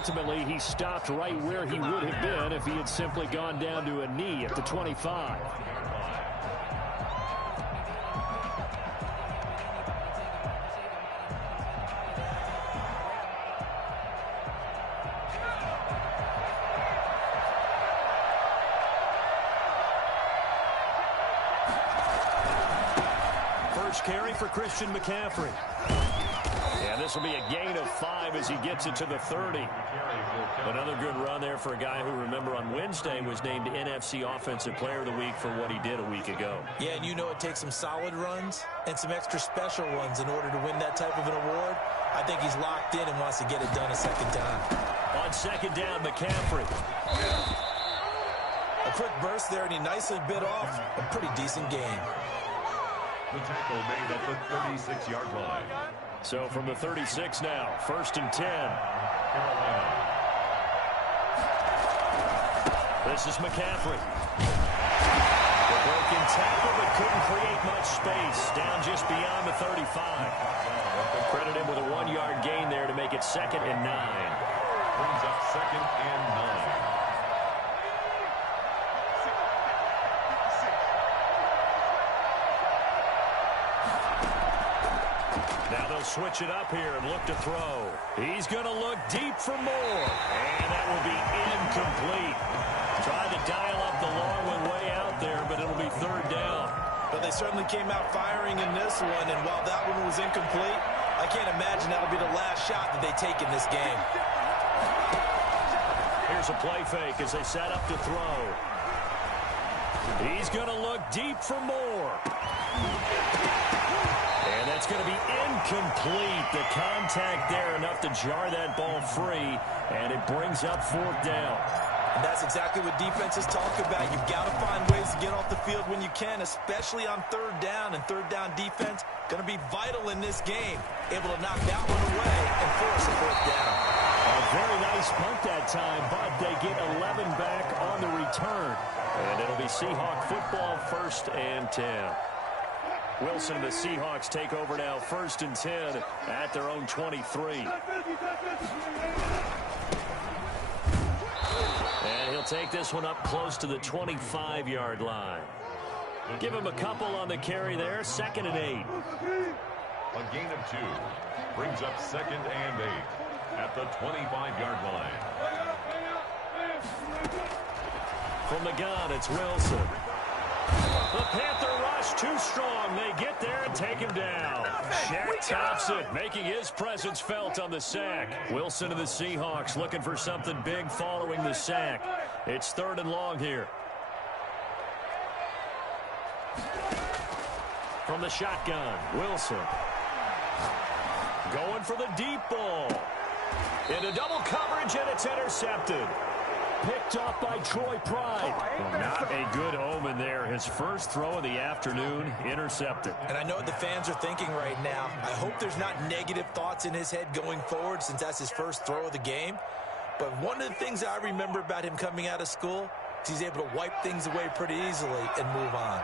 ultimately he stopped right where he would have been if he had simply gone down to a knee at the 25. First carry for Christian McCaffrey. And this will be a gain of 5 as he gets it to the 30. Another good run there for a guy who, remember, on Wednesday was named NFC Offensive Player of the Week for what he did a week ago. Yeah, and you know it takes some solid runs and some extra special ones in order to win that type of an award. I think he's locked in and wants to get it done a second time. On second down, McCaffrey. A quick burst there, and he nicely bit off a pretty decent gain. The tackle made at the 36-yard line. So from the 36 now, 1st and 10. Carolina. This is McCaffrey. The broken tackle, but couldn't create much space. Down just beyond the 35. Credit him with a 1-yard gain there to make it 2nd and 9. Brings up 2nd and 9. Now they'll switch it up here and look to throw. He's going to look deep for more. And that will be incomplete. Tried to dial up the long one way out there, but it'll be 3rd down. But they certainly came out firing in this one, and while that one was incomplete, I can't imagine that'll be the last shot that they take in this game. Here's a play fake as they set up to throw. He's going to look deep for more. And that's going to be incomplete. The contact there enough to jar that ball free, and it brings up 4th down. And that's exactly what defenses talk about. You've got to find ways to get off the field when you can, especially on 3rd down. And 3rd down defense going to be vital in this game. Able to knock that one away and force a 4th down. A very nice punt that time, but they get 11 back on the return. And it'll be Seahawk football, 1st and 10. Wilson and the Seahawks take over now, 1st and 10 at their own 23. And he'll take this one up close to the 25-yard line. Give him a couple on the carry there, 2nd and 8. A gain of 2. Brings up 2nd and 8 at the 25-yard line. From the gun, it's Wilson. The Panther rush too strong. They get there and take him down. Shaq Thompson making his presence felt on the sack. Wilson and the Seahawks looking for something big following the sack. It's 3rd and long here. From the shotgun, Wilson. Going for the deep ball. Into double coverage, and it's intercepted. Picked off by Troy Pride. Well, not a good omen there. His first throw of the afternoon, intercepted. And I know what the fans are thinking right now. I hope there's not negative thoughts in his head going forward since that's his first throw of the game. But one of the things I remember about him coming out of school is he's able to wipe things away pretty easily and move on.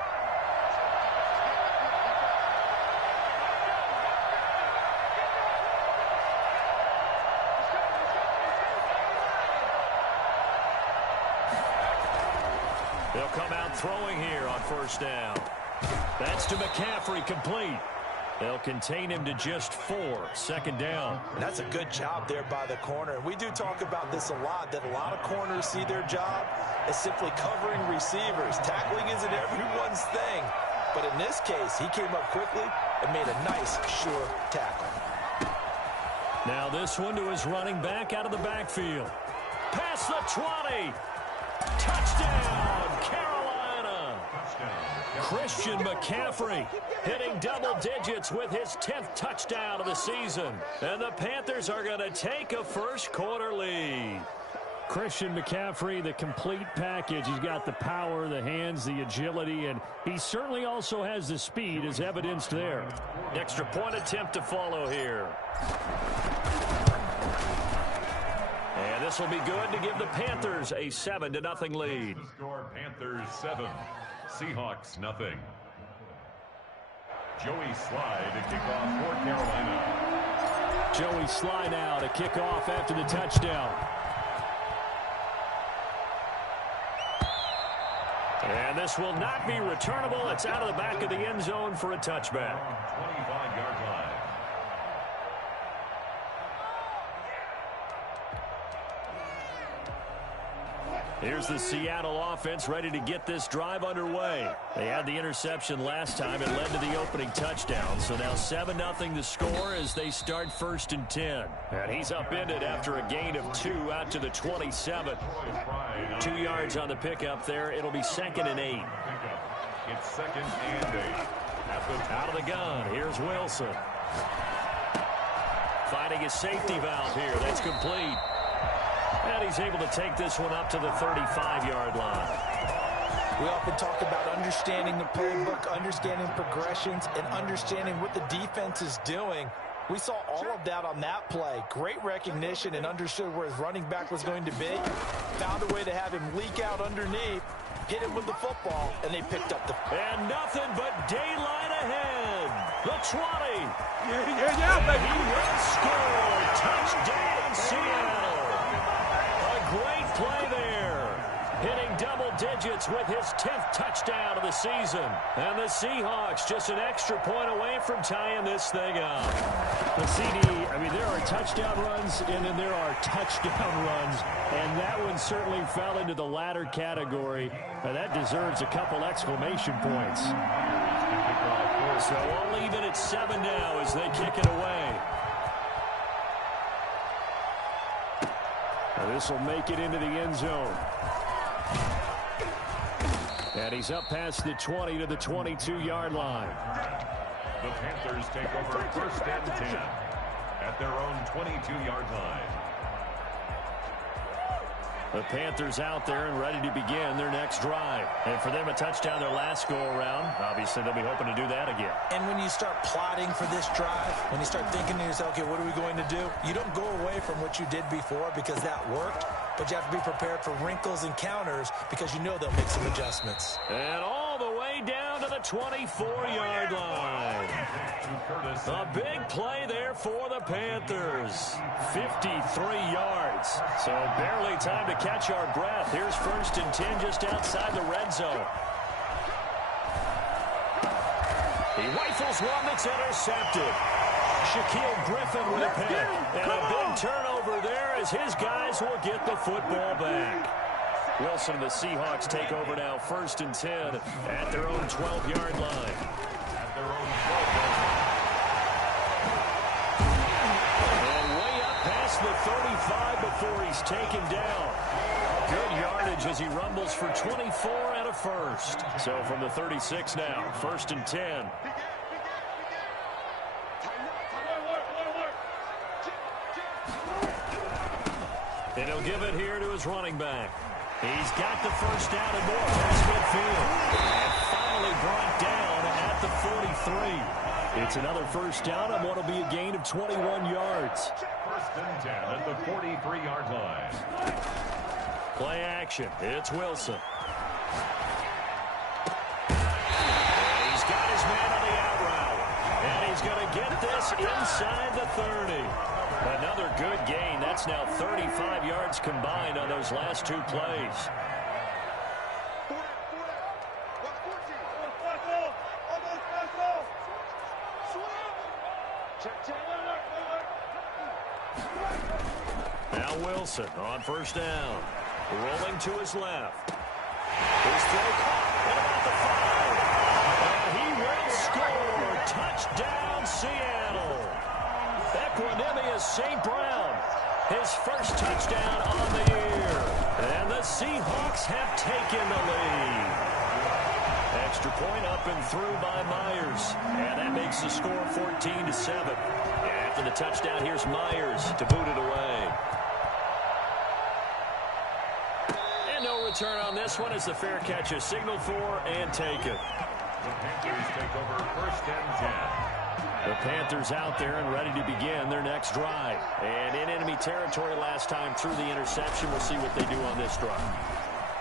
They'll come out throwing here on 1st down. That's to McCaffrey, complete. They'll contain him to just 4, 2nd down. And that's a good job there by the corner. And we do talk about this a lot, that a lot of corners see their job as simply covering receivers. Tackling isn't everyone's thing. But in this case, he came up quickly and made a nice, sure tackle. Now this one to his running back out of the backfield. Past the 20. Touchdown, Carolina. Christian McCaffrey hitting double digits with his 10th touchdown of the season. And the Panthers are going to take a first-quarter lead. Christian McCaffrey, the complete package. He's got the power, the hands, the agility, and he certainly also has the speed as evidenced there. Extra point attempt to follow here. And this will be good to give the Panthers a 7-0 lead. The score, Panthers 7, Seahawks nothing. Joey Slye to kick off for Carolina. Joey Sly now to kick off after the touchdown. And this will not be returnable. It's out of the back of the end zone for a touchback. 25-yard line. Here's the Seattle offense ready to get this drive underway. They had the interception last time. It led to the opening touchdown. So now 7-0 the score as they start 1st and 10. And he's upended after a gain of 2 out to the 27. 2 yards on the pickup there. It'll be 2nd and 8. It's 2nd and 8. Out of the gun. Here's Wilson. Finding his safety valve here. That's complete. And he's able to take this one up to the 35-yard line. We often talk about understanding the playbook, understanding progressions, and understanding what the defense is doing. We saw all of that on that play. Great recognition and understood where his running back was going to be. Found a way to have him leak out underneath, hit him with the football, and they picked up the... And nothing but daylight ahead. The 20. Yeah, baby. He will score. Touchdown, Seattle. Great play there. Hitting double digits with his 10th touchdown of the season. And the Seahawks just an extra point away from tying this thing up. The CD, I mean, there are touchdown runs and then there are touchdown runs. And that one certainly fell into the latter category. That deserves a couple exclamation points. So we'll leave it at 7 now as they kick it away. This will make it into the end zone. And he's up past the 20 to the 22-yard line. The Panthers take over 1st and 10 at their own 22-yard line. The Panthers out there and ready to begin their next drive. And for them, a touchdown their last go-around. Obviously, they'll be hoping to do that again. And when you start plotting for this drive, when you start thinking to yourself, okay, what are we going to do? You don't go away from what you did before because that worked, but you have to be prepared for wrinkles and counters because you know they'll make some adjustments. And all the way down to the 24-yard line. A big play there for the Panthers. 53 yards. So barely time to catch our breath. Here's 1st and 10 just outside the red zone. He rifles one that's intercepted. Shaquille Griffin with a pick. And a big turnover there as his guys will get the football back. Wilson and the Seahawks take over now 1st and 10 at their own 12-yard line. And way up past the 35 before he's taken down. Good yardage as he rumbles for 24 and a first. So from the 36 now, 1st and 10. And he'll give it here to his running back. He's got the first down and more past midfield. And finally brought down at the 43. It's another first down on what will be a gain of 21 yards. 1st and 10 at the 43-yard line. Play action. It's Wilson. And he's got his man on the out route. And he's going to get this inside the 30. Another good gain. That's now 35 yards combined on those last 2 plays. Now Wilson on 1st down. Rolling to his left. His throw caught at about the 5. And he will score. Touchdown, Seattle. Equanimous St. Brown. His first touchdown on the year. And the Seahawks have taken the lead. Extra point up and through by Myers. And that makes the score 14-7. After the touchdown, here's Myers to boot it away. And no return on this one as the fair catch is signaled for and taken. The Panthers take over 1st and 10. The Panthers out there and ready to begin their next drive. And in enemy territory last time through the interception. We'll see what they do on this drive.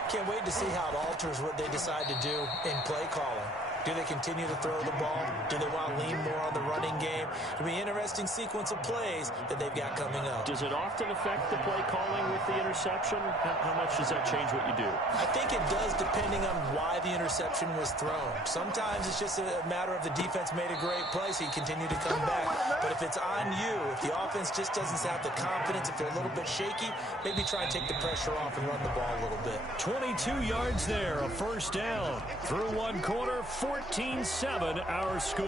Can't wait to see how it alters what they decide to do in play calling. Do they continue to throw the ball? Do they want to lean more on the running game? It'll be an interesting sequence of plays that they've got coming up. Does it often affect the play calling with the interception? How much does that change what you do? I think it does, depending on why the interception was thrown. Sometimes it's just a matter of the defense made a great play, so you continue to come back. But if it's on you, if the offense just doesn't have the confidence, if they're a little bit shaky, maybe try and take the pressure off and run the ball a little bit. 22 yards there, a first down. Through one quarter, 14-7 our score.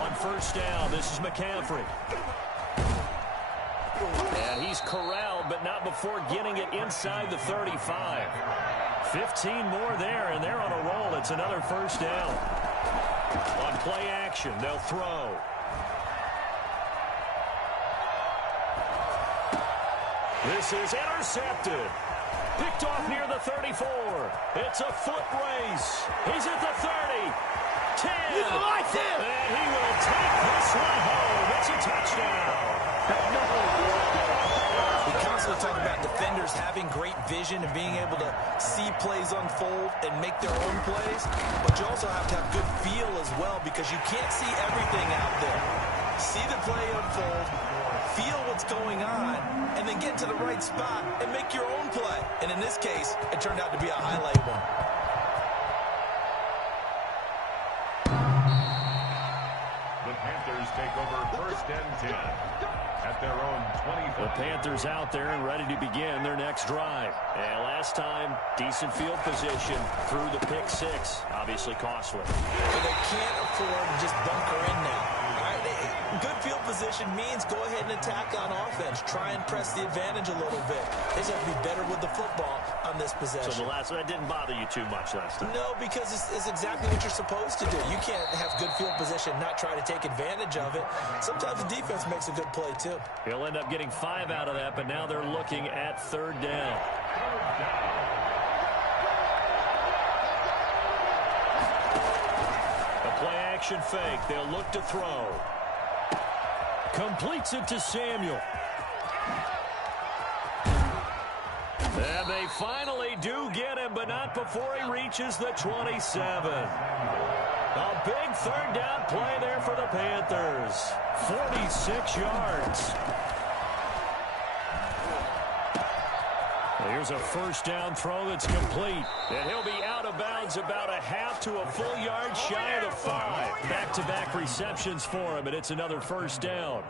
On first down, this is McCaffrey. And he's corralled, but not before getting it inside the 35. 15 more there, and they're on a roll. It's another first down. On play action, they'll throw. This is intercepted. Picked off near the 34. It's a foot race. He's at the 30. 10. And he will take this one home. It's a touchdown. We constantly talk about defenders having great vision and being able to see plays unfold and make their own plays. But you also have to have good feel as well, because you can't see everything out there. See the play unfold, feel what's going on, and then get to the right spot and make your own play. And in this case, it turned out to be a highlight one. The Panthers take over first and 10 at their own 25. The Panthers out there and ready to begin their next drive. And last time, decent field position through the pick six. Obviously costly. But they can't afford to just bunker in now. Good field position means go ahead and attack on offense. Try and press the advantage a little bit. They just have to be better with the football on this possession. So that didn't bother you too much last time? No, because it's exactly what you're supposed to do. You can't have good field position, not try to take advantage of it. Sometimes the defense makes a good play, too. He'll end up getting 5 out of that, but now they're looking at third down. A play-action fake. They'll look to throw. Completes it to Samuel. And they finally do get him, but not before he reaches the 27. A big third down play there for the Panthers. 46 yards. Here's a first down throw that's complete. And he'll be out of bounds about a half to a full yard shy of the 5. Back-to-back receptions for him, and it's another first down.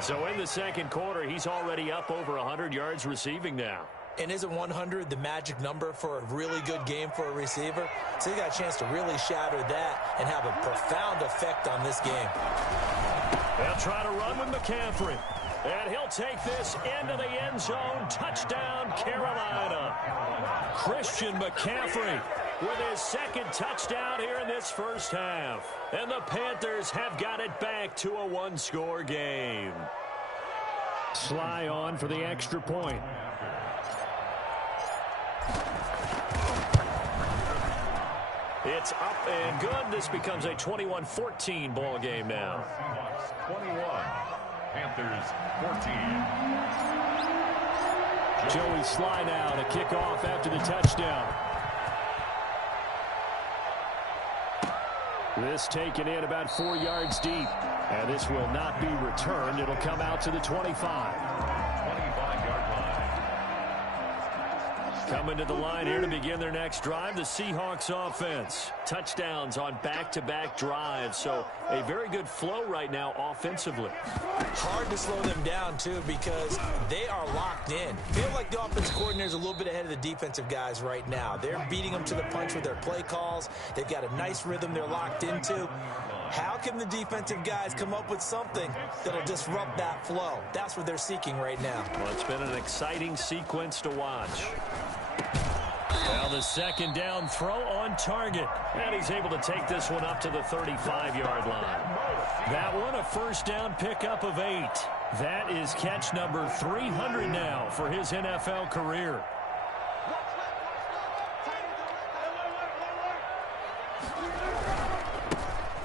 So in the second quarter, he's already up over 100 yards receiving now. And isn't 100 the magic number for a really good game for a receiver? So he got a chance to really shatter that and have a profound effect on this game. They'll try to run with McCaffrey. And he'll take this into the end zone. Touchdown, Carolina. Christian McCaffrey with his second touchdown here in this first half. And the Panthers have got it back to a one-score game. Sly on for the extra point. It's up and good. This becomes a 21-14 ball game now. 21. Panthers 14. Joey Sly now to kick off after the touchdown. This taken in about 4 yards deep. And this will not be returned. It'll come out to the 25. 25-yard line. Coming to the line here to begin their next drive, the Seahawks offense. Touchdowns on back-to-back drives, so a very good flow right now offensively. Hard to slow them down, too, because they are locked in. Feel like the offense coordinator is a little bit ahead of the defensive guys right now. They're beating them to the punch with their play calls. They've got a nice rhythm they're locked into. How can the defensive guys come up with something that'll disrupt that flow? That's what they're seeking right now. Well, it's been an exciting sequence to watch. Now the second down throw on target. And he's able to take this one up to the 35-yard line. That one a first down pickup of 8. That is catch number 300 now for his NFL career.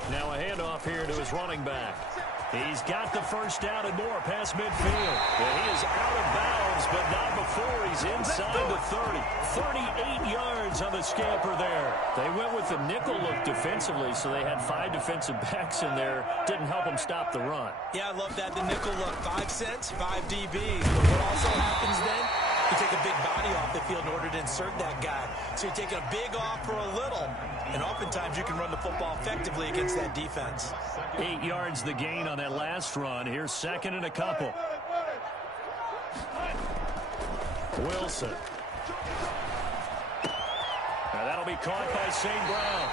Now a handoff here to his running back. He's got the first down and more past midfield. And he is out of bounds, but not before he's inside the 30. 38 yards on the scamper there. They went with the nickel look defensively, so they had 5 defensive backs in there. Didn't help them stop the run. Yeah, I love that. The nickel look, 5 cents, 5 DBs. But what also happens then, you take a big body off the field in order to insert that guy. So you're taking a big off for a little. And oftentimes you can run the football effectively against that defense. 8 yards the gain on that last run. Here's second and a couple. Wilson. Now that'll be caught by St. Brown.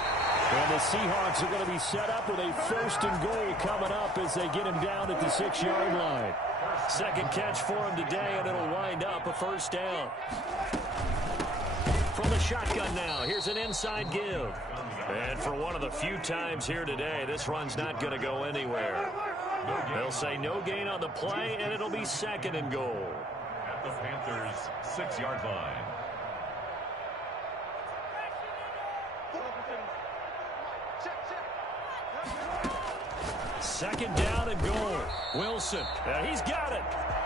And the Seahawks are going to be set up with a 1st and goal coming up as they get him down at the 6-yard line. Second catch for him today, and it'll wind up a 1st down. From the shotgun now, here's an inside give. And for one of the few times here today, this run's not going to go anywhere. They'll say no gain on the play, and it'll be 2nd and goal. At the Panthers' 6-yard line. Second down and goal. Wilson, he's got it.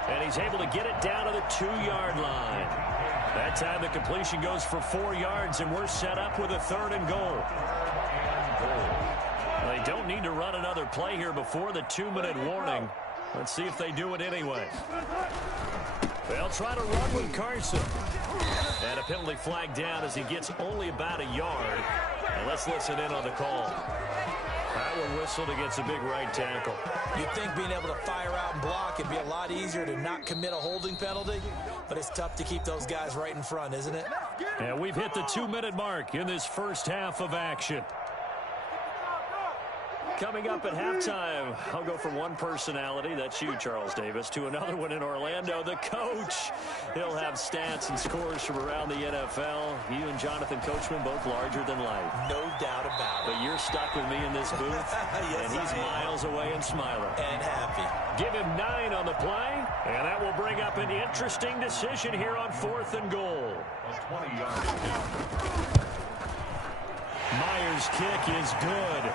And he's able to get it down to the 2-yard line. That time the completion goes for 4 yards, and we're set up with a 3rd and goal. They don't need to run another play here before the 2-minute warning. Let's see if they do it anyway. They'll try to run with Carson. And a penalty flag down as he gets only about a yard. And let's listen in on the call. That one whistled against a big right tackle. You'd think being able to fire out and block would be a lot easier to not commit a holding penalty, but it's tough to keep those guys right in front, isn't it? And we've hit the 2-minute mark in this first half of action. Coming up at halftime, I'll go from one personality, that's you, Charles Davis, to another one in Orlando, the coach. He'll have stats and scores from around the NFL. You and Jonathan Coachman, both larger than life. No doubt about it. But you're stuck with me in this booth, yes, and he's miles away and smiling. And happy. Give him 9 on the play, and that will bring up an interesting decision here on 4th and goal. A 20-yard kick. Myers' kick is good.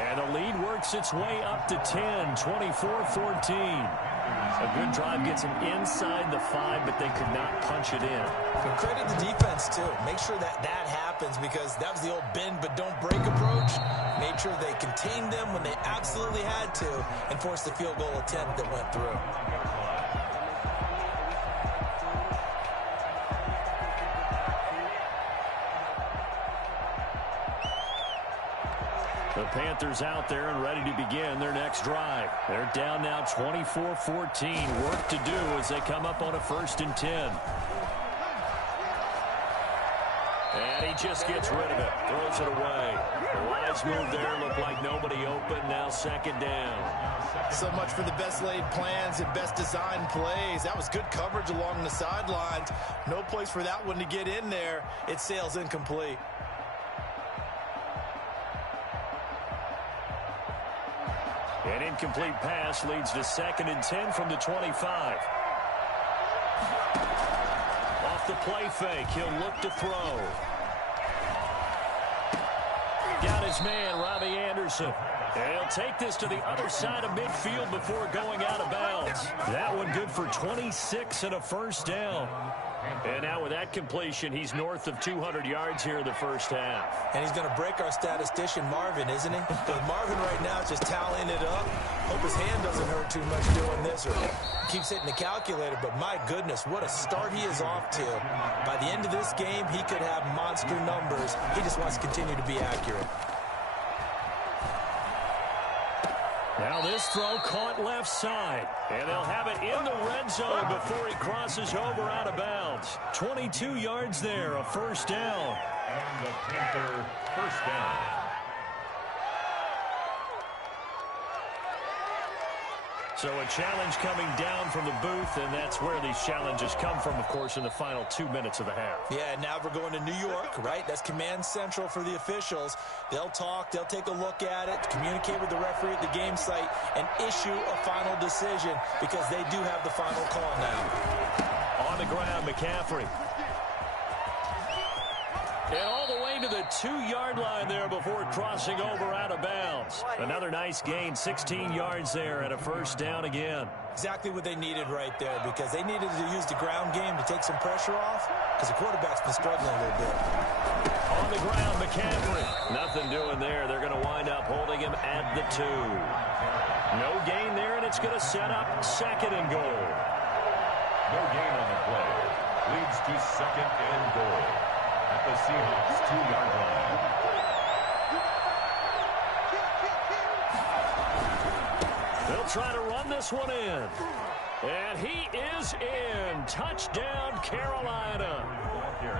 And the lead works its way up to 10, 24-14. A good drive gets him inside the 5, but they could not punch it in. But credit the defense, too. Make sure that happens, because that was the old bend but don't break approach. Made sure they contained them when they absolutely had to and forced the field goal attempt that went through. The Panthers out there and ready to begin their next drive. They're down now 24-14. Work to do as they come up on a 1st and 10. And he just gets rid of it. Throws it away. The wise move there. Looked like nobody open. Now 2nd down. So much for the best laid plans and best designed plays. That was good coverage along the sidelines. No place for that one to get in there. It sails incomplete. An incomplete pass leads to 2nd and 10 from the 25. Off the play fake, he'll look to throw. Got his man, Robbie Anderson. And he'll take this to the other side of midfield before going out of bounds. That one good for 26 and a 1st down. And now with that completion, he's north of 200 yards here in the first half. And he's going to break our statistician Marvin, isn't he? Because Marvin right now is just tallying it up. Hope his hand doesn't hurt too much doing this or keeps hitting the calculator. But my goodness, what a start he is off to. By the end of this game, he could have monster numbers. He just wants to continue to be accurate. Now this throw caught left side. And they'll have it in the red zone before he crosses over out of bounds. 22 yards there, a 1st down. And the Panther 1st down. So a challenge coming down from the booth, and that's where these challenges come from, of course, in the final 2 minutes of the half. Yeah, now we're going to New York, right? That's command central for the officials. They'll talk, they'll take a look at it, communicate with the referee at the game site, and issue a final decision because they do have the final call now. On the ground, McCaffrey. And all the way to the 2-yard line there before crossing over out of bounds. Another nice gain, 16 yards there and a first down again. Exactly what they needed right there, because they needed to use the ground game to take some pressure off, because the quarterback's been struggling a little bit. On the ground, McCaffrey. Nothing doing there. They're going to wind up holding him at the 2. No gain there, and it's going to set up 2nd and goal. No gain on the play. Leads to 2nd and goal at the Seahawks 2-yard line. They'll try to run this one in. And he is in. Touchdown, Carolina.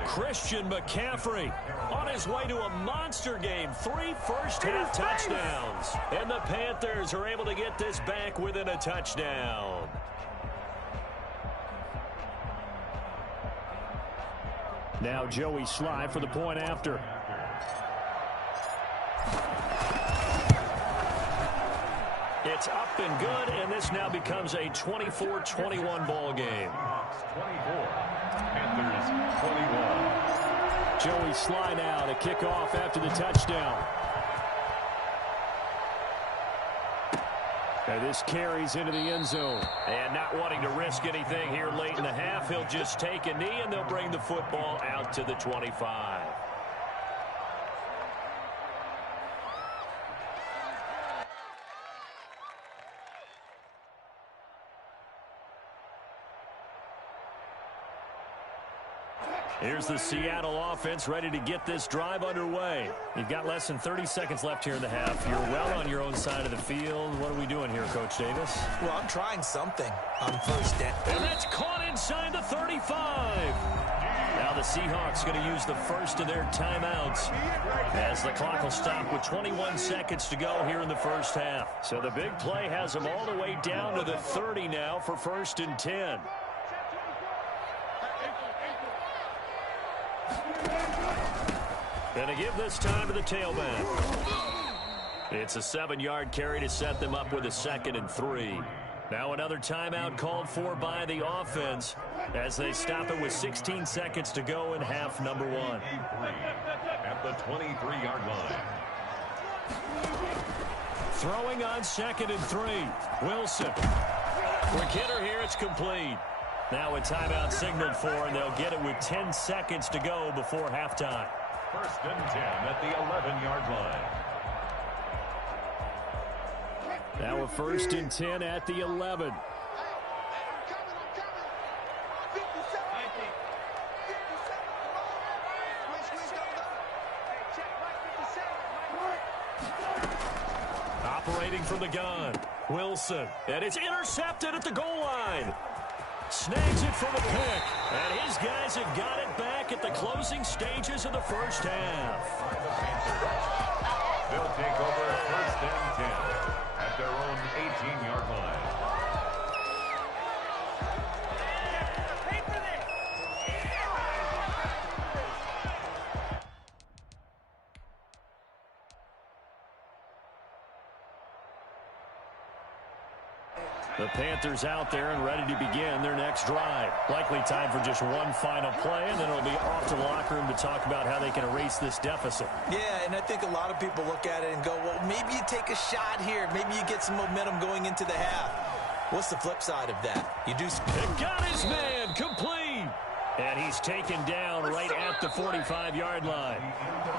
Christian McCaffrey on his way to a monster game. 3 first-half touchdowns. And the Panthers are able to get this back within a touchdown. Now Joey Sly for the point after. It's up and good, and this now becomes a 24-21 ball game. 24, Panthers 21. Joey Sly now to kick off after the touchdown. And this carries into the end zone. And not wanting to risk anything here late in the half, he'll just take a knee, and they'll bring the football out to the 25. Here's the Seattle offense ready to get this drive underway. You've got less than 30 seconds left here in the half. You're well on your own side of the field. What are we doing here, Coach Davis? Well, I'm trying something on first down. And that's caught inside the 35. Now the Seahawks going to use the first of their timeouts as the clock will stop with 21 seconds to go here in the first half. So the big play has them all the way down to the 30 now for 1st and 10. Going to give this time to the tailback. It's a 7-yard carry to set them up with a 2nd and 3. Now another timeout called for by the offense as they stop it with 16 seconds to go in half number 1. At the 23-yard line. Throwing on 2nd and 3. Wilson. Quick hitter here. It's complete. Now a timeout signaled for, and they'll get it with 10 seconds to go before halftime. 1st and 10 at the 11-yard line. Now a 1st and 10 at the 11. Operating from the gun. Wilson. And it's intercepted at the goal line. Snags it for the pick. And his guys have got it back at the closing stages of the first half. They'll take over 1st and 10 at their own 18-yard line. The Panthers out there and ready to begin their next drive. Likely time for just one final play, and then it'll be off to the locker room to talk about how they can erase this deficit. Yeah, and I think a lot of people look at it and go, well, maybe you take a shot here. Maybe you get some momentum going into the half. What's the flip side of that? You do. It got his man complete. And he's taken down right at the 45-yard line.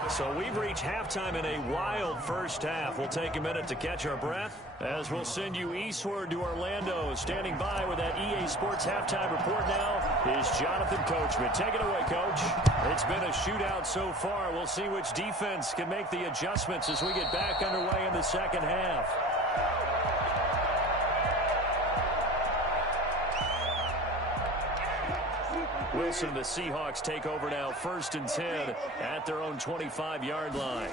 So we've reached halftime in a wild first half. We'll take a minute to catch our breath as we'll send you eastward to Orlando. Standing by with that EA Sports halftime report now is Jonathan Coachman. Take it away, Coach. It's been a shootout so far. We'll see which defense can make the adjustments as we get back underway in the second half. Wilson and the Seahawks take over now 1st and 10 at their own 25-yard line.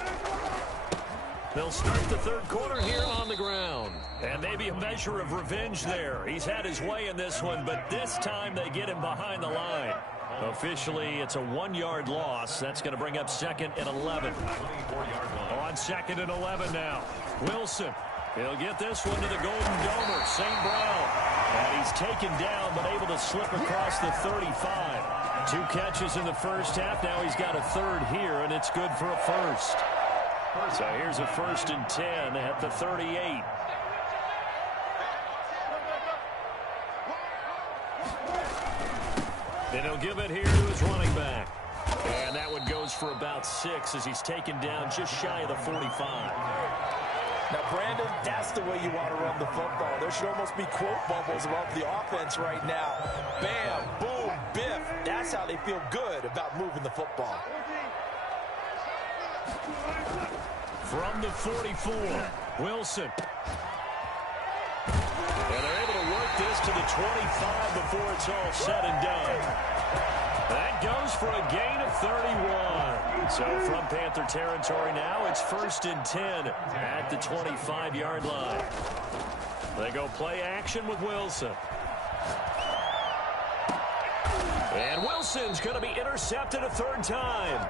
They'll start the third quarter here on the ground. And maybe a measure of revenge there. He's had his way in this one, but this time they get him behind the line. Officially, it's a 1-yard loss. That's going to bring up 2nd and 11. On 2nd and 11 now. Wilson. He'll get this one to the Golden Domer, St. Brown. And he's taken down but able to slip across the 35. 2 catches in the first half. Now he's got a third here, and it's good for a first. So here's a 1st and 10 at the 38. And he'll give it here to his running back. And that one goes for about 6 as he's taken down just shy of the 45. Now, Brandon, that's the way you want to run the football. There should almost be quote bubbles about the offense right now. Bam, boom, biff. That's how they feel good about moving the football. From the 44, Wilson. And they're able to work this to the 25 before it's all said and done. That goes for a gain of 31. So from Panther territory now, it's 1st and 10 at the 25-yard line. They go play action with Wilson. And Wilson's going to be intercepted a 3rd time.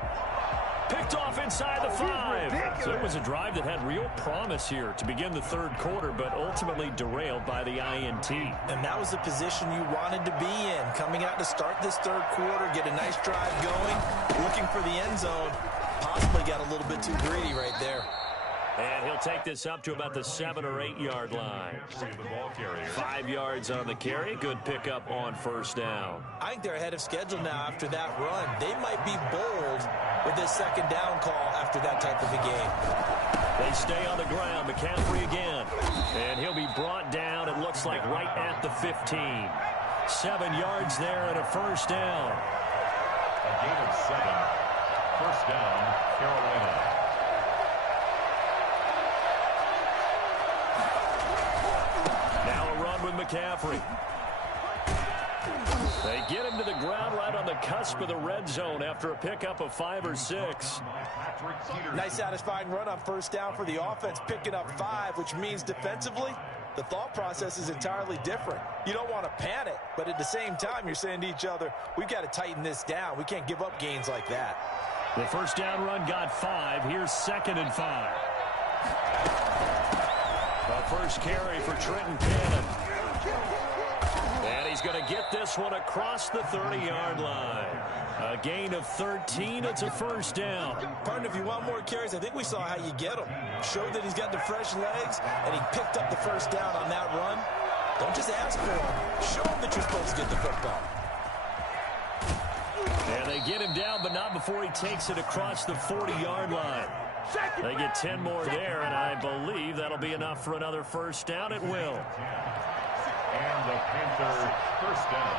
Picked off inside the 5. So it was a drive that had real promise here to begin the 3rd quarter, but ultimately derailed by the INT. And that was the position you wanted to be in. Coming out to start this 3rd quarter, get a nice drive going, looking for the end zone. Possibly got a little bit too greedy right there. And he'll take this up to about the 7 or 8 yard line. 5 yards on the carry. Good pickup on 1st down. I think they're ahead of schedule now after that run. They might be bold with this 2nd down call after that type of a game. They stay on the ground. McCaffrey again. And he'll be brought down, it looks like, right at the 15. 7 yards there and a 1st down. A gain of 7. 1st down, Carolina. With McCaffrey. They get him to the ground right on the cusp of the red zone after a pickup of 5 or 6. Nice satisfying run on 1st down for the offense, picking up 5, which means defensively, the thought process is entirely different. You don't want to panic, but at the same time, you're saying to each other, we've got to tighten this down. We can't give up gains like that. The 1st down run got 5. Here's 2nd and 5. The 1st carry for Trenton Cannon. And he's going to get this one across the 30-yard line. A gain of 13. It's a 1st down. Partner, if you want more carries, I think we saw how you get them. Showed that he's got the fresh legs, and he picked up the 1st down on that run. Don't just ask for him. Show him that you're supposed to get the football. And they get him down, but not before he takes it across the 40-yard line. They get 10 more there, and I believe that'll be enough for another 1st down. It will. And the Panther 1st down.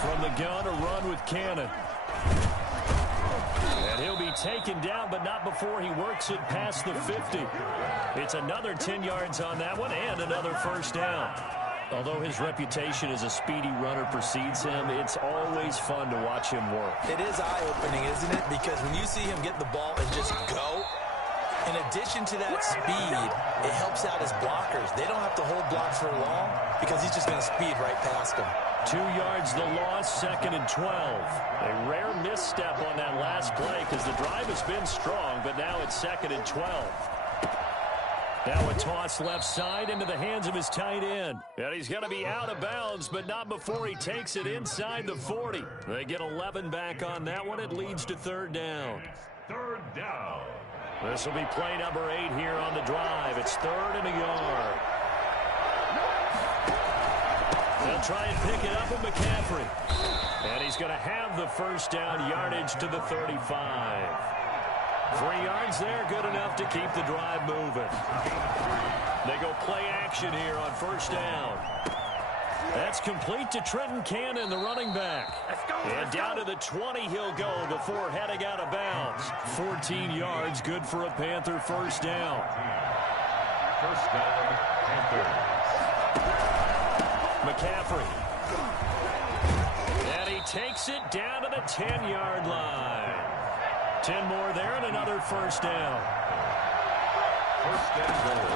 From the gun, a run with Cannon. And he'll be taken down, but not before he works it past the 50. It's another 10 yards on that one, and another 1st down. Although his reputation as a speedy runner precedes him, it's always fun to watch him work. It is eye-opening, isn't it? Because when you see him get the ball and just go, in addition to that speed, it helps out his blockers. They don't have to hold blocks for long because he's just going to speed right past them. 2 yards the loss, 2nd and 12. A rare misstep on that last play because the drive has been strong, but now it's 2nd and 12. Now a toss left side into the hands of his tight end. And he's going to be out of bounds, but not before he takes it inside the 40. They get 11 back on that one. It leads to 3rd down. 3rd down. This will be play number 8 here on the drive. It's 3rd and a yard. They'll try and pick it up with McCaffrey. And he's going to have the 1st down yardage to the 35. 3 yards there, good enough to keep the drive moving. They go play action here on 1st down. That's complete to Trenton Cannon, the running back. And down to the 20 he'll go before heading out of bounds. 14 yards, good for a Panther 1st down. 1st down, Panthers. McCaffrey. And he takes it down to the 10-yard line. 10 more there and another 1st down. 1st and goal.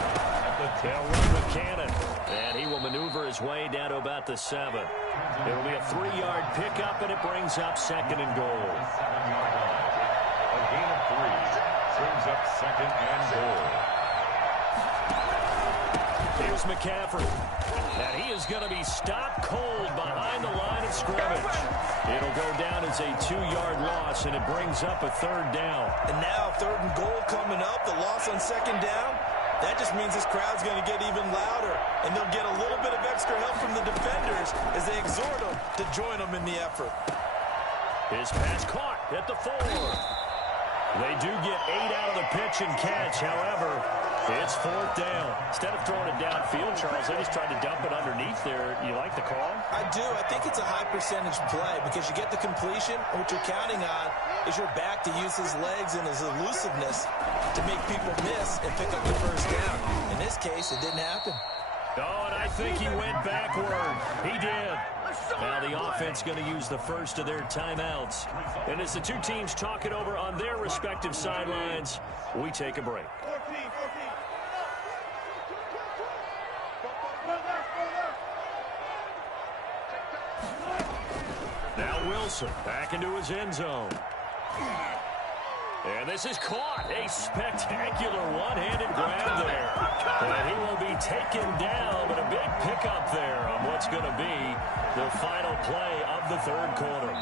They'll run with Cannon. And he will maneuver his way down to about the 7. It'll be a 3-yard pickup, and it brings up 2nd and goal. 7-yard line. A gain of 3. Brings up 2nd and goal. Here's Here's McCaffrey. And he is going to be stopped cold behind the line of scrimmage. It'll go down as a 2-yard loss, and it brings up a 3rd down. And now 3rd and goal coming up, the loss on 2nd down. That just means this crowd's going to get even louder, and they'll get a little bit of extra help from the defenders as they exhort them to join them in the effort. His pass caught at the 4. They do get 8 out of the pitch and catch. However, it's 4th down. Instead of throwing it downfield, Charles, they just tried to dump it underneath there. You like the call? I do. I think it's a high percentage play because you get the completion. What you're counting on is your back to use his legs and his elusiveness to make people miss and pick up the 1st down. In this case, it didn't happen. Oh, and I think he went backward. He did. Now the offense going to use the first of their timeouts. And as the two teams talk it over on their respective sidelines, we take a break. Now Wilson back into his end zone. And this is caught. A spectacular one-handed grab there. And he will be taken down, but a big pickup there on what's going to be the final play of the 3rd quarter.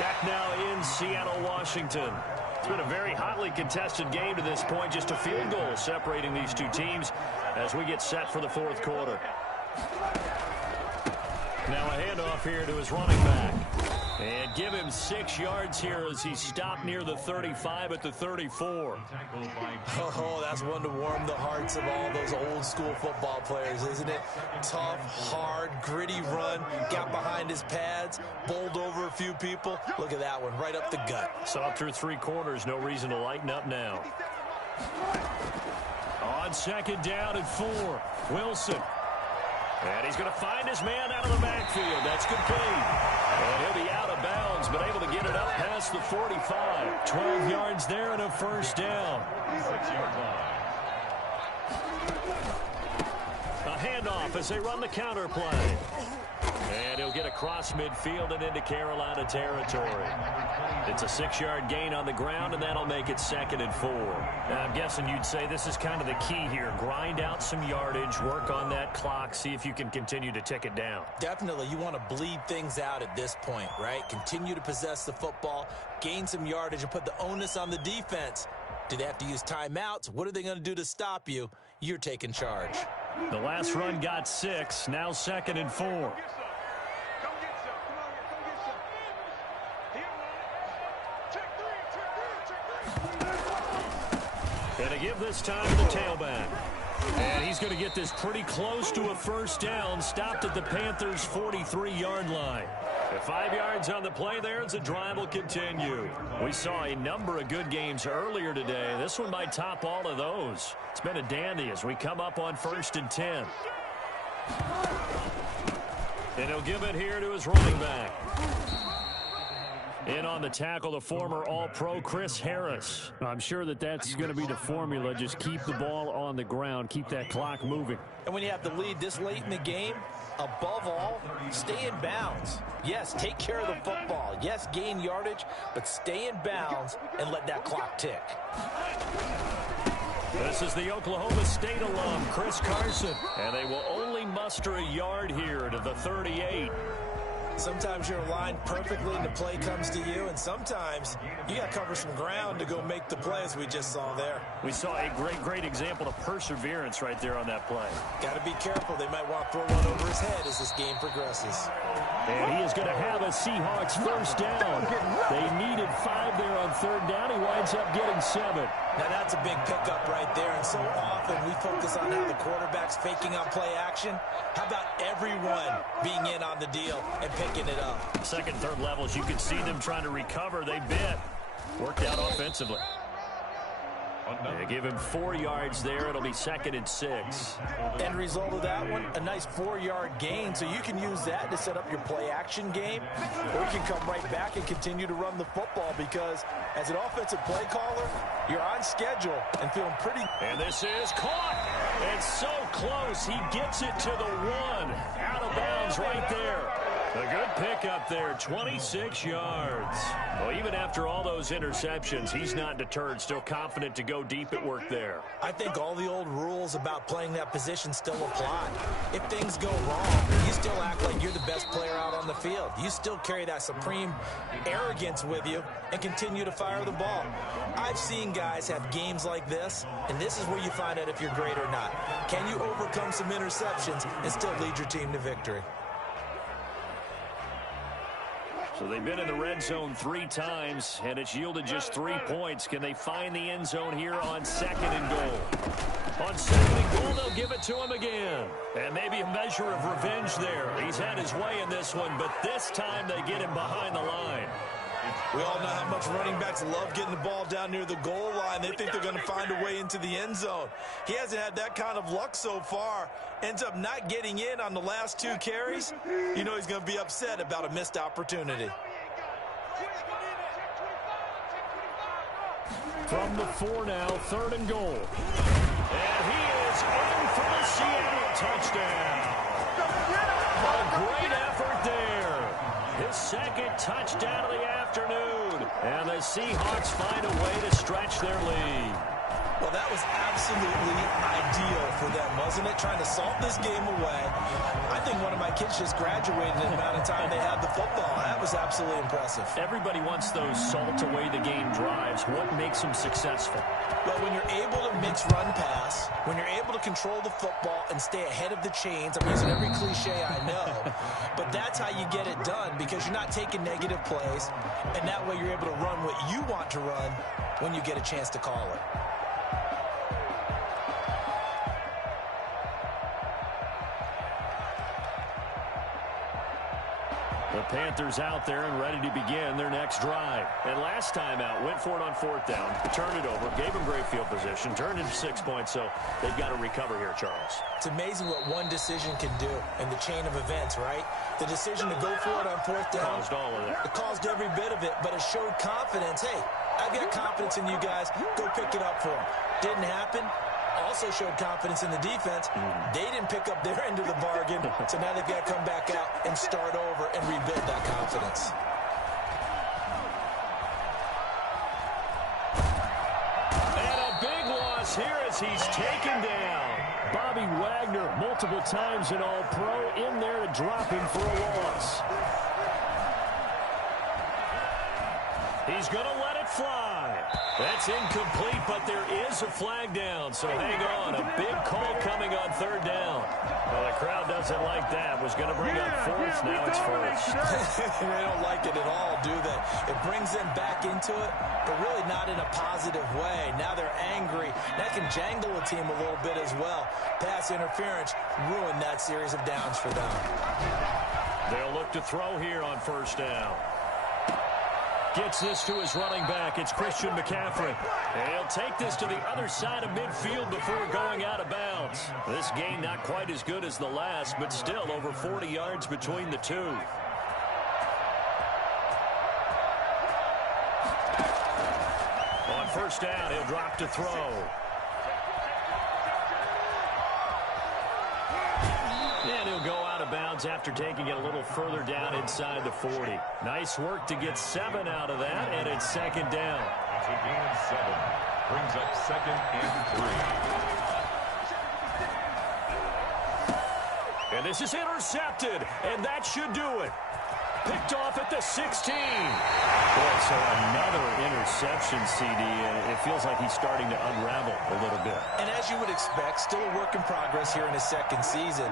Back now in Seattle, Washington. It's been a very hotly contested game to this point. Just a field goal separating these two teams as we get set for the 4th quarter. Now a handoff here to his running back. And give him 6 yards here as he's stopped near the 35 at the 34. Oh, that's one to warm the hearts of all those old school football players, isn't it? Tough, hard, gritty run. Got behind his pads, bowled over a few people. Look at that one, right up the gut. Saw through 3 quarters, no reason to lighten up now. On 2nd down and 4, Wilson. And he's going to find his man out of the backfield. That's complete. And he'll be out of bounds, but able to get it up past the 45. 12 yards there and a 1st down. A handoff as they run the counter play. And he'll get across midfield and into Carolina territory. It's a 6-yard gain on the ground, and that'll make it 2nd and 4. Now, I'm guessing you'd say this is kind of the key here. Grind out some yardage, work on that clock, see if you can continue to tick it down. Definitely. You want to bleed things out at this point, right? Continue to possess the football, gain some yardage, and put the onus on the defense. Do they have to use timeouts? What are they going to do to stop you? You're taking charge. The last run got 6, now 2nd and 4. And to give this time to the tailback. And he's going to get this pretty close to a 1st down, stopped at the Panthers' 43-yard line. 5 yards on the play there as the drive will continue. We saw a number of good games earlier today. This one might top all of those. It's been a dandy as we come up on 1st and 10. And he'll give it here to his running back. In on the tackle, the former All-Pro Chris Harris. I'm sure that's going to be the formula. Just keep the ball on the ground, keep that clock moving. And when you have the lead this late in the game, above all, stay in bounds. Yes, take care of the football. Yes, gain yardage, but stay in bounds and let that clock tick. This is the Oklahoma State alum, Chris Carson. And they will only muster a yard here to the 38. Sometimes you're aligned perfectly and the play comes to you, and sometimes you got to cover some ground to go make the play, as we just saw there. We saw a great example of perseverance right there on that play. Got to be careful. They might want to throw one over his head as this game progresses. And he is going to have a Seahawks 1st down. They needed 5 there on 3rd down. He winds up getting 7. Now that's a big pickup right there, and so often we focus on how the quarterback's faking on play action. How about everyone being in on the deal and picking it up? 2nd, 3rd levels, you can see them trying to recover. They bit. Worked out offensively. They give him 4 yards there. It'll be 2nd and 6. End result of that one, a nice 4-yard gain. So you can use that to set up your play action game, or you can come right back and continue to run the football, because as an offensive play caller, you're on schedule and feeling pretty. And this is caught. It's so close. He gets it to the 1. Out of bounds right there. A good pickup there, 26 yards. Well, even after all those interceptions, he's not deterred, still confident to go deep at work there. I think all the old rules about playing that position still apply. If things go wrong, you still act like you're the best player out on the field. You still carry that supreme arrogance with you and continue to fire the ball. I've seen guys have games like this, and this is where you find out if you're great or not. Can you overcome some interceptions and still lead your team to victory? So they've been in the red zone 3 times, and it's yielded just 3 points. Can they find the end zone here on 2nd and goal? On 2nd and goal, they'll give it to him again. And maybe a measure of revenge there. He's had his way in this one, but this time they get him behind the line. We all know how much running backs love getting the ball down near the goal line. They think they're going to find a way into the end zone. He hasn't had that kind of luck so far. Ends up not getting in on the last 2 carries. You know he's going to be upset about a missed opportunity. From the 4 now, 3rd and goal. And he is in for the Seattle touchdown. A great effort there. His 2nd touchdown of the afternoon. And the Seahawks find a way to stretch their lead. Well, that was absolutely ideal for them, wasn't it? Trying to salt this game away. I think one of my kids just graduated in the amount of time they had the football. That was absolutely impressive. Everybody wants those salt away the game drives. What makes them successful? Well, when you're able to mix run pass, when you're able to control the football and stay ahead of the chains, I'm using every cliche I know, but that's how you get it done because you're not taking negative plays, and that way you're able to run what you want to run when you get a chance to call it. The Panthers out there and ready to begin their next drive. And last time out, went for it on 4th down, turned it over, gave them great field position, turned into 6 points, so they've got to recover here, Charles. It's amazing what one decision can do in the chain of events, right? The decision to go for it on 4th down. Caused all of that. It caused every bit of it, but it showed confidence. Hey, I've got confidence in you guys. Go pick it up for them. Didn't happen. Also showed confidence in the defense. They didn't pick up their end of the bargain, so now they've got to come back out and start over and rebuild that confidence. And a big loss here as he's taken down. Bobby Wagner, multiple times an All-Pro, in there to drop him for a loss. He's going to let it fly. That's incomplete, but there is a flag down, so hang on. A big call coming on 3rd down. Well, the crowd doesn't like that. Was going to bring up 4th, now it's 1st. They don't like it at all, do they? It brings them back into it, but really not in a positive way. Now they're angry. That can jangle a team a little bit as well. Pass interference ruined that series of downs for them. They'll look to throw here on 1st down. Gets this to his running back. It's Christian McCaffrey. And he'll take this to the other side of midfield before going out of bounds. This game not quite as good as the last, but still over 40 yards between the two. On 1st down, he'll drop to throw. And he'll go out of bounds after taking it a little further down inside the 40. Nice work to get 7 out of that, and it's 2nd down. It's a gain of 7. Brings up 2nd and 3. And this is intercepted, and that should do it. Picked off at the 16. Boy, so another interception, CD, and it feels like he's starting to unravel a little bit. And as you would expect, still a work in progress here in his 2nd season.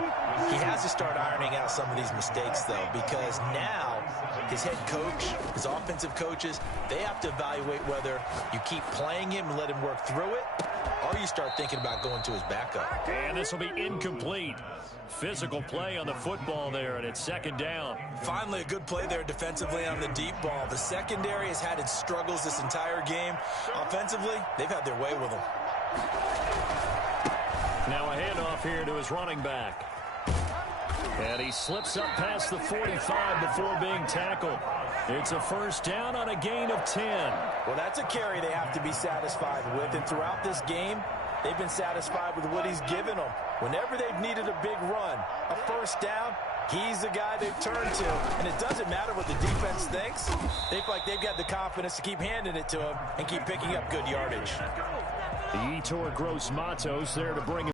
He has to start ironing out some of these mistakes, though, because now his head coach, his offensive coaches, they have to evaluate whether you keep playing him and let him work through it, or you start thinking about going to his backup. And this will be incomplete. Physical play on the football there, and it's 2nd down. Finally, a good play there defensively on the deep ball. The secondary has had its struggles this entire game. Offensively, they've had their way with him. Now a handoff here to his running back. And he slips up past the 45 before being tackled. It's a 1st down on a gain of 10. Well, that's a carry they have to be satisfied with. And throughout this game, they've been satisfied with what he's given them. Whenever they've needed a big run, a 1st down, He's the guy they've turned to, and it doesn't matter what the defense thinks. They feel like they've got the confidence to keep handing it to him and keep picking up good yardage. The Yetur Gross Matos there to bring him.